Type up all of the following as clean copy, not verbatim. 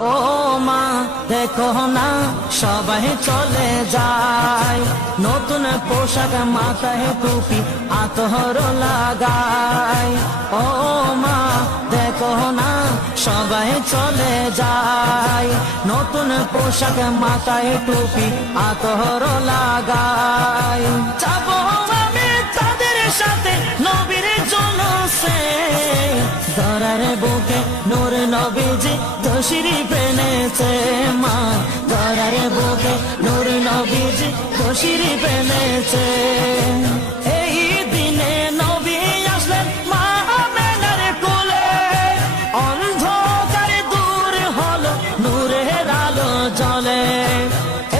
ও মা দেখো না সবাই চলে যায়, নতুন পোশাক মাথায় টুপি আতর লাগায়। ও মা দেখো না সবাই চলে যায়, নতুন পোশাক মাথায় টুপি আতর লাগায়। যাবো আমি তাদের সাথে নবীর জলসে, ধরার বুকে নূর নবীজি তশরিফ এনেছে মা, ধরার বুকে নূর নবীজি তশরিফ এনেছে। এই দিনে নবী আসলেন মা আমেনার কোলে, অন্ধকার দূর হলো নূরের আলো জ্বলে।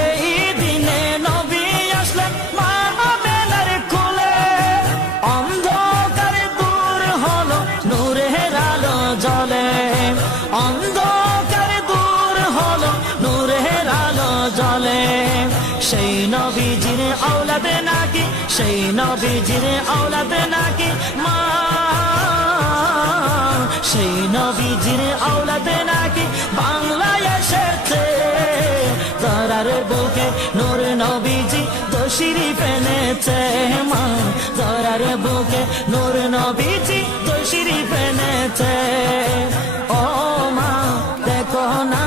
এই দিনে নবী আসলেন মা আমেনার কোলে, অন্ধকার দূর হলো নূরের আলো জ্বলে, অন্ধকার দূর হলো নূরের আলো জ্বলে। সেই নবীজির আওলাদে নাকি, সেই নবীজির আওলাদে নাকি মা, সেই নবীজির আওলাদে নাকি বাংলায় এসেছে, ধরার বুকে নূর নবীজি তশরিফ এনেছে মা, ধরার বুকে নূর নবীজি তশরিফ এনেছে। ও মা দেখো না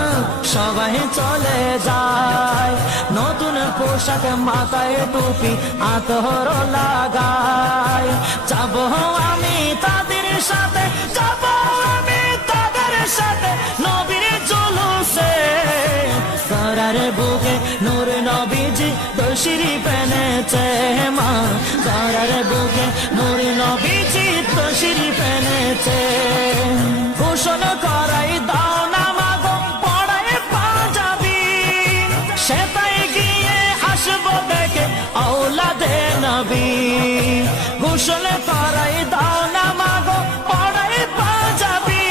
সবাই চলে যায়, নতুন পোশাক মাথায় টুপি আতর লাগায়। যাবো আমি তাদের সাথে, যাবো আমি তাদের সাথে নবীর জুলুসে, ধরার বুকে নূর নবীজি তশরিফ এনেছে মা, ধরার বুকে নূর নবীজি তশরিফ এনেছে। গোসল করাই দাও না মাগো পড়ায় পাঞ্জাবি, সেটাই গিয়ে আসবো দেখে আওলাদে নবী। গোসল করাই দাও না মাগো পড়ায় পাঞ্জাবি,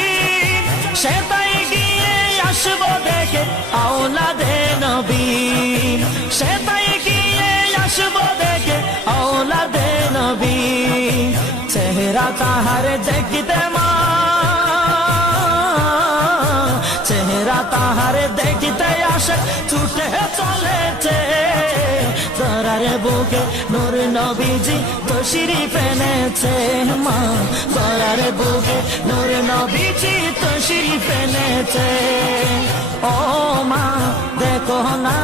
সেটাই গিয়ে আসবো দেখে আওলাদে নবী, সেটাই গিয়ে আসবো দেখে আওলাদে নবী। চেহারা তাহার দেখিতে মা, চেহারা তাহার দেখিতে আসে ছুটে চলেছে, ধরার বুকে নূর নবীজি তশরিফ এনেছে মা, ধরার বুকে নূর নবীজি তশরিফ এনেছে। ও মা দেখো না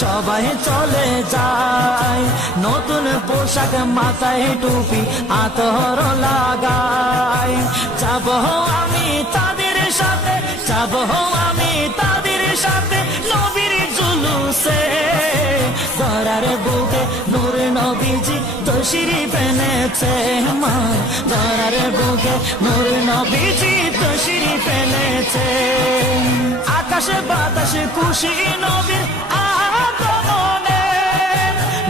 সবাই চলে যায়, নতুন পোশাক মাথায় টুপি আতর লাগায়। যাবো আমি তাদের সাথে, যাবো আমি তাদের সাথে নবীর জুলুসে, ধরার বুকে নূর নবীজি তশরিফ এনেছে মা, ধরার বুকে নূর নবীজি তশরিফ এনেছে। আকাশে বাতাসে খুশি নবীর আগমনে,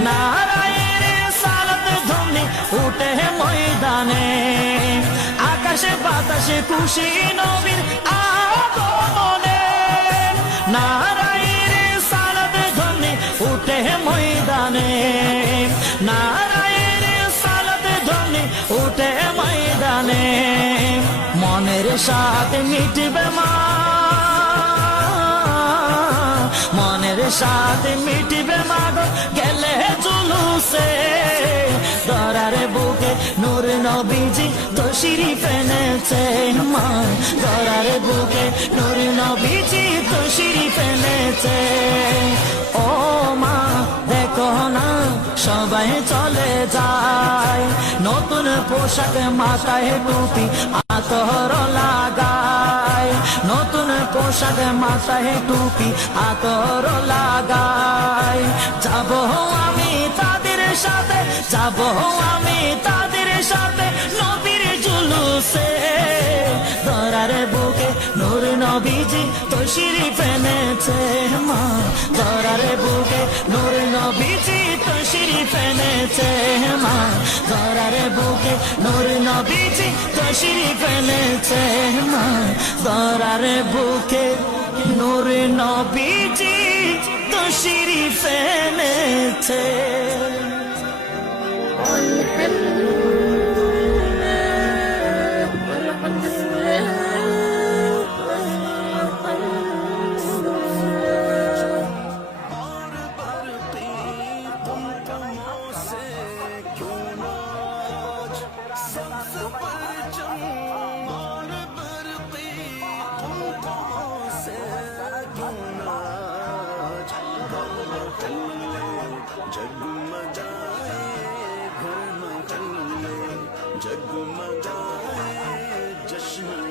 নারায়ের সালাত ধ্বনি উঠে ময়দানে। আকাশে বাতাসে খুশি নবীর আগমনে, নারায়ের সালাত ধ্বনি উঠে ময়দানে, নারায়ের সালাত ধ্বনি উঠে ময়দানে। মনের সাথে মিটবে মা, মনের সাথে মিটবে মাগো গেলে জুলুসে, ধরার বুকে নূর নবীজি তশরিফ এনেছে মা, ধরার বুকে নূর নবীজি তশরিফ এনেছে। ও মা দেখো না সবাই চলে যায়, নতুন পোশাক মাথায় টুপি আতর লাগায়, নতুন পোশাক মাথায় টুপি আতর লাগায়। যাবো আমি তাদের সাথে, যাবো আমি তাদের সাথে নবীর জুলুসে, ধরার বুকে নূর নবীজি তশরিফ এনেছে মা, ধরার বুকে নূর নবীজি তশরিফ এনেছে মা, ধরার বুকে নূর নবীজি তশরিফ এনেছে মা, ধরার বুকে নূর নবীজি তশরিফ এনেছে। महल्ले जगमगाए, घर महल्ले जगमगाए, जश्न